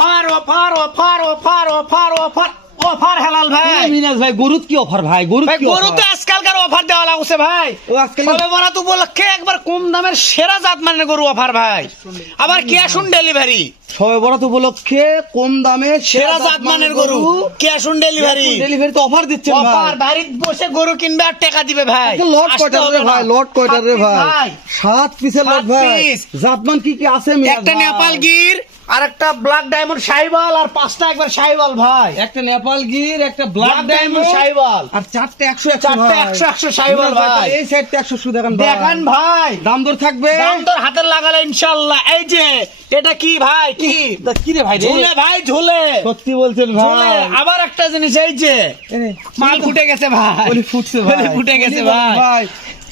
Offer offer offer offer offer offer offer Helal ভাই। মিনাজ ভাই গরুত কি অফার ভাই? গরু তো আজকালকার অফার দেওয়া লাগছে ভাই। ও আজকাল সবে বরাত উপলক্ষে একবার কম দামের সেরা জাত মানের গরু অফার ভাই। আবার ক্যাশ অন ডেলিভারি। সবে বরাত উপলক্ষে কম দামে সেরা জাত মানের গরু ক্যাশ অন ডেলিভারি। ডেলিভারি তো অফার দিচ্ছেন ভাই। অফার বাড়িতে বসে গরু কিনবে আর টাকা দিবে ভাই। লট আসতে কয়টার হবে রে না। ভাই? লট কয়টার রে 7 piece ভাই? 7 পিসের লট 7 ভাই। piece। জাতমান কি কি আছে মিনাজ একটা ভাই? নেপাল গির আর একটা ব্ল্যাক ডায়মন্ড শাইওয়াল আর 5টা একবার শাইওয়াল ভাই। একটা নেপাল গির, একটা black black diamond diamond Sahiwal আর 4টে 100 চারটে 100 শাইওয়াল ভাই। এই সাইডটা 100 দেখান ভাই। দেখান ভাই, দাম দর থাকবে। দাম তোর হাতের লাগালে ইনশাআল্লাহ। এই যে এটা কি ভাই? কি তা কি রে ভাই রে? ঝুলে ভাই, ঝুলে সত্যি বলছেন ঝুলে। ভাই। আবার একটা জিনিস, এই যে মাল ফুটে গেছে ভাই। কলি ফুটছে ভাই। কলি ফুটে গেছে কলি ভাই। ভাই।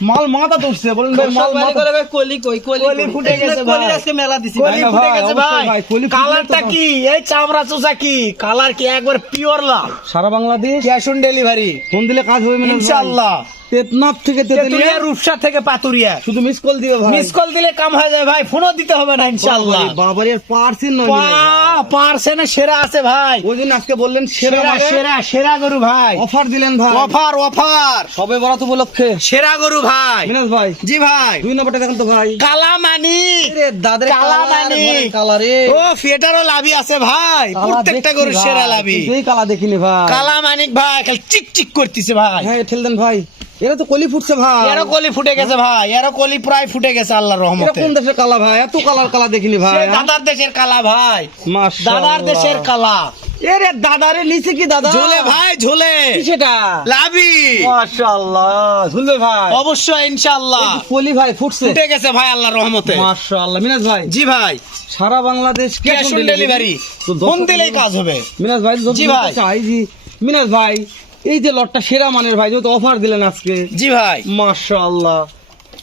মাল মাথা ধরছে বলেন ভাই, মাল মাথা কলি কই কলি ফুটে গেছে ভাই। আজকে মেলা দিছি কলি না ফুটে ভাই, গেছে অবশ্যই ভাই। ভাই, কলি ফুটলে কালারটা তো- কি? এই চামড়া চোষা কি কালার? কি একবার পিওর লাল। সারা Bangladesh cash on delivery phone দিলে কাজ হবে মিনাজ ভাই। ইনশাআল্লাহ। তেতনাফ থেকে তেতুলিয়া তেতুলিয়া, রূপসা থেকে পাতুরিয়া। শুধু মিস কল দিবে ভাই। মিস কল দিলে কাম হয়ে যায় ভাই, ফোনও দিতে হবে না ইনশাআল্লাহ। বাবারে পারছেন নয় মিনাজ ভাই। পার্সেন্টে সেরা আছে ভাই। ওই দিন আজকে বললেন সেরা সেরা সেরা সেরা গরু ভাই। অফার দিলেন ভাই। অফার অফার সবে বরাত উপলক্ষে সেরা গরু ভাই। মিনাজ ভাই জি ভাই। 2 নম্বরটা দেখেন তো ভাই। কালামানি দাদরে কালামানি। কালারে ও ফিয়েটারও লাভি আছে ভাই। প্রত্যেকটা গরু সেরা লাভি। এই কালা দেখিনি ভাই। কালামানিক ভাই খালি চিক চিক করতেছে ভাই। হ্যাঁ ঠেল দেন ভাই। এরা তো কলি ফুটছে ভাই। এরও কলি ফুটে গেছে ভাই। এরও কলি প্রায় ফুটে গেছে আল্লাহর এরা রহমতে। কোন দেশের কালা ভাই? এত কালা দেখিনি ভাই। সে দাদার দেশের কালা ভাই। মাশাআল্লাহ। দাদার দেশের কালা। এরে দাদারে নিচে কি দাদা? ঝোলে ভাই, ঝোলে কি সেটা? লাভি। মাশাআল্লাহ ঝুলবে ভাই। অবশ্যই ইনশাআল্লাহ এই যে কলি ভাই ফুটছে। ফুটে গেছে ভাই আল্লাহর রহমতে। মাশাআল্লাহ মিনাজ ভাই। জি ভাই। সারা বাংলাদেশ ক্যাশ অন ডেলিভারি। তো ফোন দিলেই কাজ হবে। মিনাজ ভাই জি ভাই। চাই জি। মিনাজ ভাই এই যে লটটা সেরা মানের ভাই, যেহেতু অফার দিলেন আজকে, জি ভাই। মাশাআল্লাহ।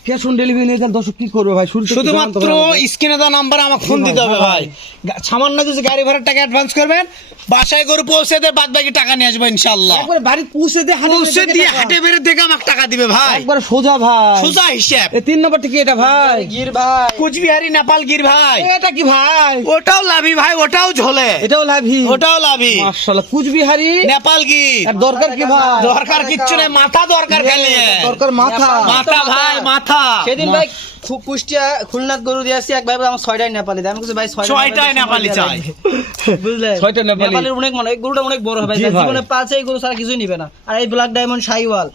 ক্যাশ অন ডেলিভারি নিয়ে তাহলে দর্শক কি করবে ভাই? শুরুতে একটু জানান তো শুধুমাত্র ভাই আমাদের। স্ক্রিনে দেওয়া নাম্বারে আমাকে ফোন জি দিতে ভাই, হবে ভাই। ভাই। সামান্য কিছু গাড়ি ভাড়ার টাকা অ্যাডভান্স করবেন, বাসায় গরু পৌঁছে দিয়ে বাদ বাকি টাকা নিয়ে আসবো ইনশাআল্লাহ। একবার বাড়ি পৌঁছে দিয়ে হাতে পৌঁছে বেঁধে দিয়ে টাকা। হাটে বেড়ে থেকে আমাকে টাকা দিবে ভাই। একবার সোজা ভাই। সোজা হিসাব। এই 3 নম্বরটা কি এটা ভাই? গির ভাই কুচবিহারি নেপাল গির ভাই। এটা কি ভাই? ওটাও লাভি ভাই, ওটাও ঝোলে, এটাও লাভি। ওটাও লাভি। মাশাআল্লাহ কুচবিহারি। নেপাল গির। আর দরকার কি ভাই? দরকার কিচ্ছু নেই, মাথা দরকার খালি। দরকার মাথা। মাথা ভাই, মাথা। সেদিন ভাই কুষ্টিয়া খুলনাথ গরু দিয়ে আসছি, এক ভাই বলে আমার 6টাই নেপালি দেয়। আমি কিছু ভাই 6টাই নেপালি চাই। বুঝলেন? 6টা নেপালি। নেপালের অনেক মানে এই গরুটা অনেক বড় হবে, জি ভাই। জীবনে পালছে এই গরু ছাড়া কিছুই নিবে না। আর এই ব্ল্যাক ডায়মন্ড শাইওয়াল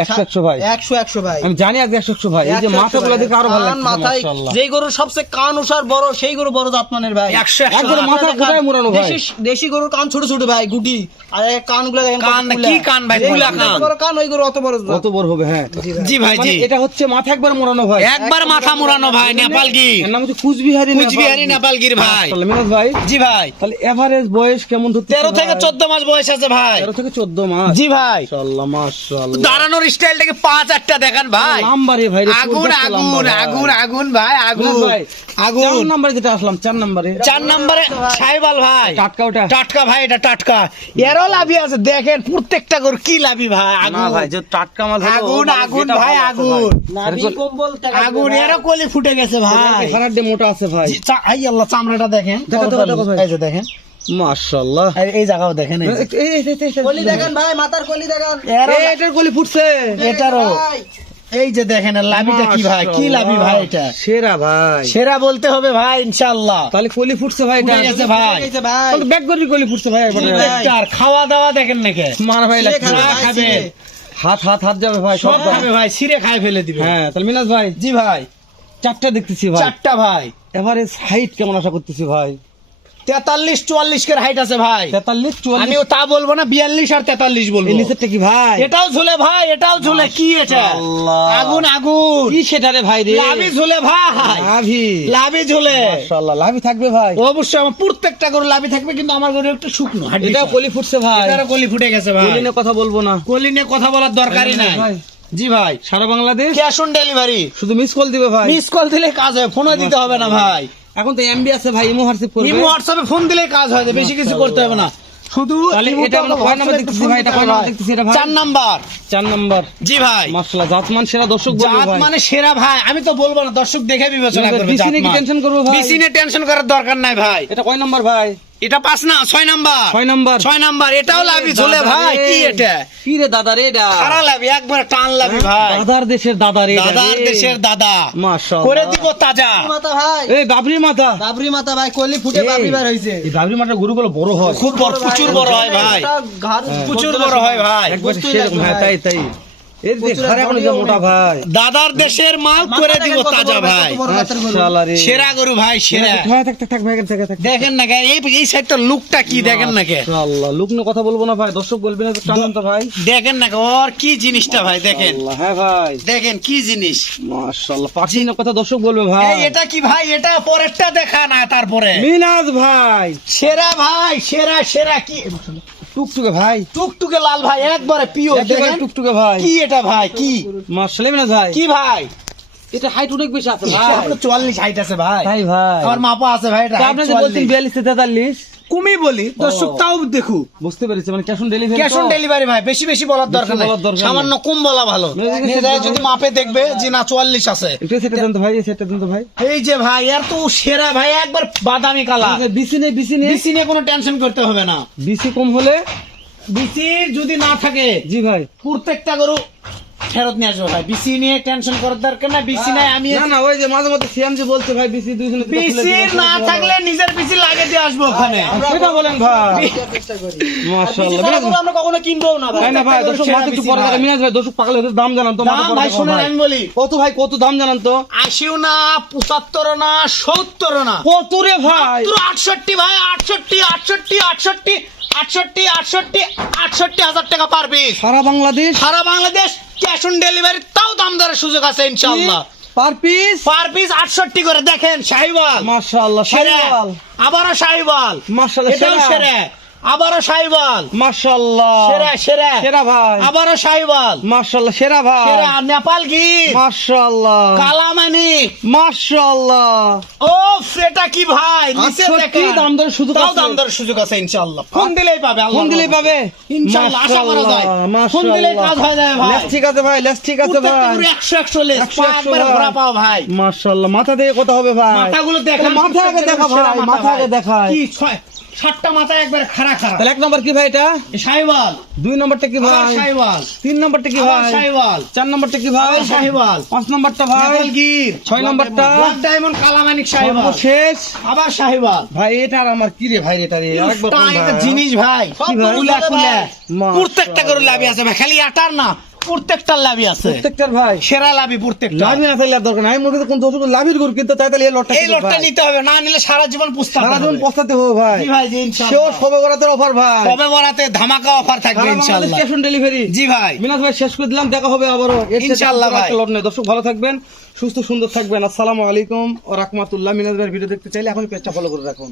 100 ভাই। 100 ভাই। আমি জানি আজ 100 ভাই। এই যে 100 মাথাগুলো দেখে আরো ভালো কান লাগছে মাথায় মাশাআল্লাহ। যেই গরুর সবচেয়ে কান উষার বড়, সেই গরু বড় জাতমানের ভাই। 100 একবারে মাথা কোথায় মুড়ানো ভাই? দেশি গরুর কান ছোট ছোট ভাই, গুটি। আর এই কানগুলো দেখেন কত কান না, ফুলা। কি কান ভাই? যেই ফুলা গরুর কান। এত বড় কান, ওই গরু অত বড় জাত। কত বড় হবে? হ্যাঁ জি ভাই, মানে জি। এটা হচ্ছে মাথা একবার মোড়ানো ভাই। একবার মাথা মুড়ানো ভাই, নেপাল গির। এর নাম হচ্ছে কুচবিহারি কুচবিহারি নেপাল গির ভাই। মাশাআল্লাহ মিনাজ ভাই। জি ভাই। তাহলে এভারেজ বয়স কেমন ধরতে? 13 থেকে 14 মাস বয়স আছে ভাই। 13 থেকে 14 মাস। জি ভাই। মাশাআল্লাহ মাশাআল্লাহ। দাঁড়ানোর স্টাইলটাকে 5-8টা দেখান ভাই। নাম্বারে ভাই রে, আগুন চোদ্দটা আগুন নাম্বার ভাই। আগুন আগুন ভাই, আগুন মিনাজ ভাই, আগুন। 4 নম্বরে যেটা আসলাম, 4 নম্বরে 4 নম্বরে সাইবাল ভাই। টাটকা ওটা। টাটকা ভাই, এটা টাটকা। এরও লাভি আছে, দেখেন প্রত্যেকটা গরু কি লাভি ভাই। না আগুন ভাই, যে টাটকা মাল হলো, আগুন মানে আগুন যেটা ভাই, ভালো আছে আগুন নাভি কম্বল টাকা আগুন। দিবে ভাই। এরও কলি ফুটে গেছে ভাই। এখানে ডে মোটা আছে ভাই। আই আল্লাহ, চামড়াটা দেখেন। দেখো, দেখো ভাই। এই যে দেখেন, মাশাআল্লাহ। এই জায়গাও দেখেন। এই যে। কলি দেখেন ভাই, মাথার কলি দেখেন। এরও এটার কলি ফুটছে। এটারও ভাই, এই যে দেখেন, এর লাভিটা কি ভাই, কি লাভি ভাই এটা। সেরা ভাই। সেরা বলতে হবে ভাই ইনশাআল্লাহ। তাহলে কলি ফুটছে ভাই এটা। ফুটে গেছে ভাই। এই যে ভাই, তাহলে ব্যাগ করে কলি ফুটছে ভাই একবারে। জি ভাই। আর খাওয়া দাওয়া দেখেন নাকি, মার ভাই সিরে লাগছে। খাবে না ভাই, খাবে। সিরে। হাত যাবে ভাই সব সব। খাবে ভাই, সিরে খাই ফেলে দিবে। হ্যাঁ তাহলে মিনাজ ভাই জি ভাই। 4টা দেখতেছি ভাই। 4টা ভাই। এভারেজ হাইট কেমন আশা করতেছি ভাই? 43-44 এর হাইট আছে ভাই। 43 44। আমিও তা বলবো না, 42 আর 43 বলবো। এই নিচেরটা কি ভাই? এটাও ঝুলে ভাই, এটাও ঝুলে। কি এটা? আল্লাহ। আগুন আগুন। কি সেটা রে ভাই রে? লাভি ঝুলে ভাই, লাভি। লাভি ঝুলে। মাশাআল্লাহ লাভি থাকবে ভাই। অবশ্যই আমার প্রত্যেকটা গরু লাভি থাকবে, কিন্তু আমার গরু একটু শুকনো। এটাও কলি ফুটছে ভাই। এটারও কলি ফুটে গেছে ভাই। কলি নিয়ে কথা বলবো না। কলি নিয়ে কথা বলার দরকারই নাই। ভাই জি ভাই। সারা বাংলাদেশ ক্যাশ অন ডেলিভারি। শুধু মিস কল দিবে ভাই। মিস কল দিলে কাজ হয়, ফোনও দিতে হবে না ভাই। এখন তো এমবি আছে ভাই, ইমো হোয়াটসঅ্যাপ করবে। ইমো হোয়াটসঅ্যাপে ফোন দিলে কাজ হয়, বেশি কিছু করতে হবে না। শুধু তাহলে ইমোতে এটা আমরা অথবা কয় নাম্বার হোয়াটসঅ্যাপে দেখতেছি ফোন ভাই? এটা দিতে কয় হবে নাম্বার ভাই। দেখতেছি এটা ভাই? 4 নাম্বার। 4 নাম্বার। জি ভাই। মাশাআল্লাহ জাতমান সেরা দর্শক বলবে জাত ভাই। মানে সেরা ভাই, আমি তো বলবো না, দর্শক দেখে বিবেচনা করবে। বিসি নিয়ে কি টেনশন করবো ভাই? বিসি নিয়ে টেনশন করার দরকার নাই ভাই। এটা কয় নাম্বার ভাই? এটা 5 না 6 নাম্বার 6 নাম্বার 6 নাম্বার এটাও লাভি ঝোলে ভাই কি এটা কি রে দাদা রে এটা খারা লাভি একবার টান লাভি ভাই দাদার দেশের দাদা রে এটা দাদার রে। দেশের দাদা মাশাআল্লাহ করে দিব তাজা মাথা ভাই, এই বাবরি মাথা বাবরি মাথা ভাই, কলি ফুটে এই, বাবরি বার হইছে। এই বাবরি মাথার গরুগুলো বড় হয় খুব বড় প্রচুর বড় হয় ভাই প্রচুর বড় হয় ভাই একবার বস্তুই সেরকম লাগবে হ্যাঁ ভাই। তাই এর যে প্রচুর ঘরে এখন যে বড়িও মোটা অনেক। ভাই দাদার দেশের মাল করে দিব তাজা ভাই মাশাআল্লাহ রে সেরা গরু ভাই সেরা হ্যাঁ থাক থাক থাক ভাই থাক থাক দেখেন না এই সাইডটা লুকটা কি দেখেন না কে মাশাআল্লাহ লোক নিয়ে কথা বলবো না ভাই দর্শক বলবেন না টানুন তো ভাই দেখেন না ওর কি জিনিসটা ভাই দেখেন আল্লাহ হ্যাঁ ভাই দেখেন কি জিনিস মাশাআল্লাহ পাখি না কথা দর্শক বলবে ভাই এই এটা কি ভাই এটা পরেরটা দেখা না তারপরে মিনাজ ভাই সেরা ভাই সেরা সেরা কি টুকটুকে ভাই টুকটুকে লাল ভাই একবারে পিও একেবারে দেখেন টুকটুকে ভাই কি এটা ভাই কি মাশাআল্লাহ মিনাজ ভাই কি ভাই এটা হাইট অনেক বেশি আছে ভাই আপনার 44 হাইট আছে ভাই তাই ভাই আমার মাপা আছে ভাই এটা তা আপনি যে বলছেন 42 থেকে 43 কমই বলি দর্শক তাও দেখু বুঝতে পেরেছি মানে cash on delivery cash on delivery ভাই বেশি বেশি বলার দরকার বেশি নাই বলার দরকার সামান্য কম বলা ভালো মেয়েদের নিয়ে যায় যদি মাপে দেখবে যে না 44 আছে এটা সেটা দেন তো ভাই সেটা দেন তো ভাই এই যে ভাই এর তো সেরা ভাই একবার বাদামি কালার বিসি নেই বিসি নিয়ে কোনো টেনশন করতে হবে না বিসি কম হলে বিসি যদি না থাকে জি ভাই প্রত্যেকটা গরু ফেরত নিয়ে আসবে ভাই বিসি নিয়ে টেনশন করার দরকার না বিসি নাই আমি না না ওই যে মাঝে মধ্যে সিএম যে বলতে ভাই বিসি দুইজনে বিসি না থাকলে নিজের বিসি লাগিয়ে দিয়ে আসবো ওখানে সেটা বলেন ভাই চেষ্টা করি। মাশাআল্লাহ বিছানা গরু আমরা কখনো কিনবো না ভাই। তাই না ভাই দর্শক মাত্র একটু পরে দেখেন মিনাজ ভাই দর্শক পাগল হতে দাম জানান তো মাথা দাম পরে ভাই দেখো শুনেন ভাই। আমি বলি কত ভাই কত দাম জানান তো 80 না 75 না 70 না কত রে ভাই মাত্র 68 ভাই 68 হাজার টাকা পার পিস সারা বাংলাদেশ সারা বাংলাদেশ ক্যাশ অন ডেলিভারি তাও দাম দরের সুযোগ আছে ইনশাআল্লাহ পার পিস পার পিস 68 করে দেখেন শাহিওয়াল মাশাআল্লাহ সেরা শাহিওয়াল আবারও শাহিওয়াল মাশাআল্লাহ এটাও সেরা সেরা আবারও শাহিওয়াল মাশাআল্লাহ সেরা সেরা সেরা ভাই আবারও শাহিওয়াল মাশাআল্লাহ সেরা ভাই সেরা নেপাল গির মাশাআল্লাহ কালামানি মাশাআল্লাহ ওফ এটা কি ভাই নিচে 68 দেখেন দাম দরের সুযোগ তাও আছে। দাম দরের সুযোগ আছে ইনশাআল্লাহ ফোন দিলেই পাবে আল্লাহ ফোন দিলেই পাবে ইনশাআল্লাহ আশা করা যায় মাশাআল্লাহ, ফোন দিলেই কাজ হয়ে যায় ভাই লেস ঠিক আছে ভাই লেস ঠিক আছে ভাই 100 লেস 100 একবার ভাই। ঘোরা পাও ভাই মাশাআল্লাহ মাথা দিয়ে কথা হবে ভাই মাথাগুলো দেখা মাথা আগে দেখা ভাই মাথা আগে দেখায় কি 7টা মাথা একবার খাড়া খাড়া তাহলে এক নম্বর কি ভাই এটা শাহিওয়াল 2 নম্বরটা কি আবার ভাই শাহিওয়াল 3 নম্বরটা কি আবার ভাই শাহিওয়াল 4 নম্বরটা কি ভাই আবার শাহিওয়াল 5 নম্বরটা ভাই নেপাল গির 6 নম্বরটা ব্ল্যাক ডায়মন্ড কালামানিক শাহিওয়াল শেষ আবার শাহিওয়াল ভাই এটা আর আমার কি রে ভাই এটা রে আরেকবার কোন একটা ভাই? জিনিস ভাই সব গরু কুলা চলে কুলা ভাই। মাশাআল্লাহ। প্রত্যেকটা গরু লাভি আছে ভাই খালি আটার না প্রত্যেকটার লাভি আছে প্রত্যেকটার ভাই সেরা লাভি প্রত্যেকটা লাভি না থাকলে আর দরকার নাই মুখে তো কোন দর্শক লাভির গরু কিনতে চাই তাহলে এই লটটা এই লটটা নিতে হবে না নিলে সারা জীবন পুষতে সারা দিন হবে পস্তাতে হবে ভাই জি ভাই জি সেও ইনশাআল্লাহ সবে বরাতের অফার ভাই কবে বরাতে ধামাকা অফার থাকবে ইনশাআল্লাহ ক্যাশ অন ডেলিভারি জি ভাই মিনাজ ভাই শেষ করে দিলাম দেখা হবে আবারও এর সাথে ইনশাআল্লাহ আরেকটা ভাই। লট নেই দর্শক ভালো থাকবেন সুস্থ সুন্দর থাকবেন আসসালামু আলাইকুম ওয়া রাহমাতুল্লাহ মিনাজ ভাইয়ের ভিডিও দেখতে চাইলে এখন পেজটা ফলো করে রাখুন